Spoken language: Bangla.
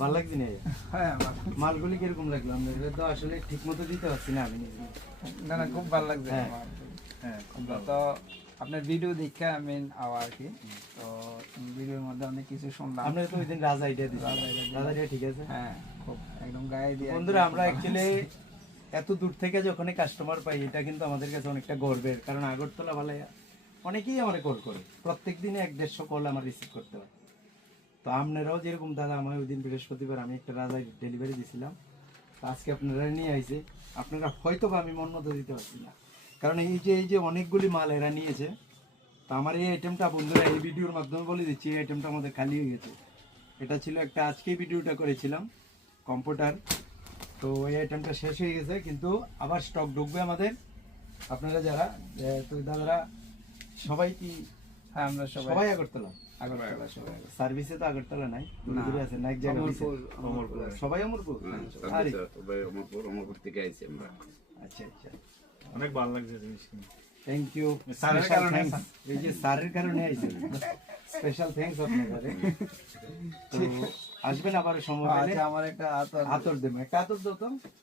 ভালো লাগছে না? হ্যাঁ মালগুলি কিরকম লাগলো আমাদের? তো আসলে ঠিক মতো দিতে পারছি না আমি নিজে। না না খুব ভালো লাগছে হ্যাঁ। আমার। হ্যাঁ, খুব ভালো। তো আপনার ভিডিও দেখে আমি আবার আর কি তো ভিডিওর মধ্যে অনেক কিছু শুনলাম। আপনারা তো ওই দিন রাজা আইডিয়া দিচ্ছেন। রাজা idea রাজা idea ঠিক আছে। হ্যাঁ খুব একদম গায়ে দিয়ে বন্ধুরা, আমরা অ্যাকচুয়ালি এত দূর থেকে যখন কাস্টমার পাই, এটা কিন্তু আমাদের কাছে অনেকটা গর্বের। কারণ আগরতলা ভালো অনেকেই আমার কল করে, প্রত্যেক দিনে 1-150 কল আমার রিসিভ করতে হয়। তো আপনারাও যেরকম দাদা, আমার ওই দিন বৃহস্পতিবার আমি একটা রাজা ডেলিভারি দিয়েছিলাম, তো আজকে আপনারা নিয়ে আইছে। আপনারা হয়তো বা আমি মন মতো দিতে পারছি না, কারণ এই যে অনেকগুলি মাল এরা নিয়েছে। তো আমার এই আইটেমটা বন্ধুরা এই ভিডিওর মাধ্যমে বলে দিচ্ছি, এই আইটেমটা আমাদের খালি হয়ে গেছে। এটা ছিল একটা, আজকেই ভিডিওটা করেছিলাম কম্পিউটার। তো এই আইটেমটা শেষ হয়ে গেছে, কিন্তু আবার স্টক ঢুকবে আমাদের। আপনারা যারা তো দাদারা সবাই কি? হ্যাঁ আমরা সবাই সবাই আগরতলা? আগরতলা সবাই সার্ভিসে তো আগরতলা নাই, দূরে দূরে আছে না, এক জায়গায় হইছে। সবাই অমরপুর? আরে অমরপুর থেকে আইছি আমরা। আচ্ছা আচ্ছা, অনেক ভালো লাগছে জিনিস কিনে। Thank you. স্যারের কারণে এই যে স্যারের কারণে আইছে, স্পেশাল থ্যাঙ্কস আপনাদের। তো আসবেন আবার সময় পেলে। আচ্ছা আমার একটা আতর দেবেন, একটা আতর দাও তো।